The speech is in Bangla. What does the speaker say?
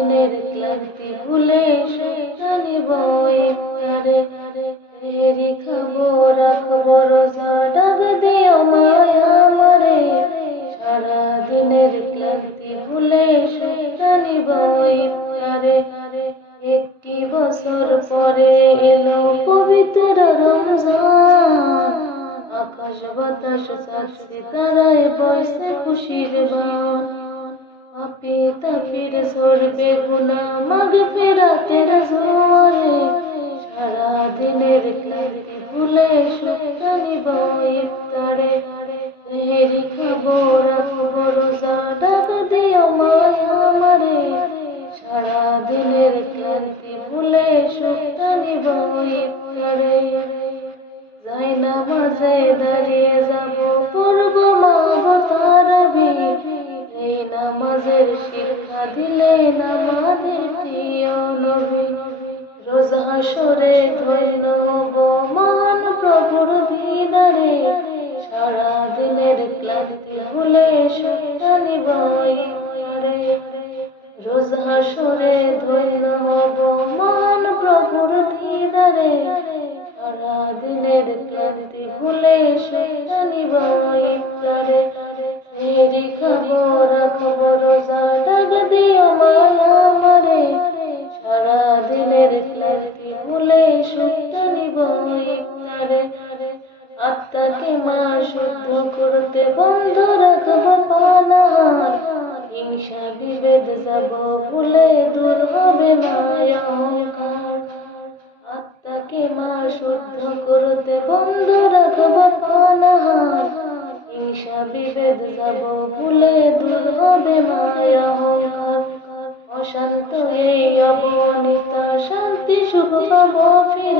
দিনের ক্লান্তি ভুলে শুকানি বই তারে হেরি খাব, রাখব, রোজা ডাক দিও মায়া মারে সারা দিনের ক্লান্তি ভুলে শুকানি বই তারে একটি বছর পরে এলো পবিত্র রমজান। আকাশ বাতাস চাচ্ছে তারায় বয়সে খুশির বান। আপি তাপির সরবে গুনা মাগ ফেরাতের জোয়ারে সারা দিনের ক্লান্তি ভুলে সুখটা নিব ইফতারে সেহেরি খাব রাখব রোজা ডাক দিও মায়া আমারে সারা দিনের ক্লান্তি ভুলে সুখটা নিব ইফতারে যাই না মাঝে দাঁড়িয়ে যাব পূর্ব শিক্ষা দিলে নামাজের প্রিয় নবী, রোজ হাসরে ধন্য মহান প্রভুর দিদারে, সারা দিনের ক্লান্তি ভুলে নিব ইফতারে রোজ হাসরে ধন্য মহান প্রভুর দিদারে, সারা দিনের ক্লান্তি ভুলে সুখটা নিব আত্মাকে মা শুদ্ধ করতে বন্ধ রাখব পানাহার। হিংসা, বিভেদ, যাব, ভুলে দূর হবে আত্মাকে মা শুদ্ধ করতে রাখব পানাহার। হিংসা, বিভেদ, যাব, ভুলে দূর হবে অশান্ত এই অবনীতা, শান্তি, সুখ পাবো ফিরে।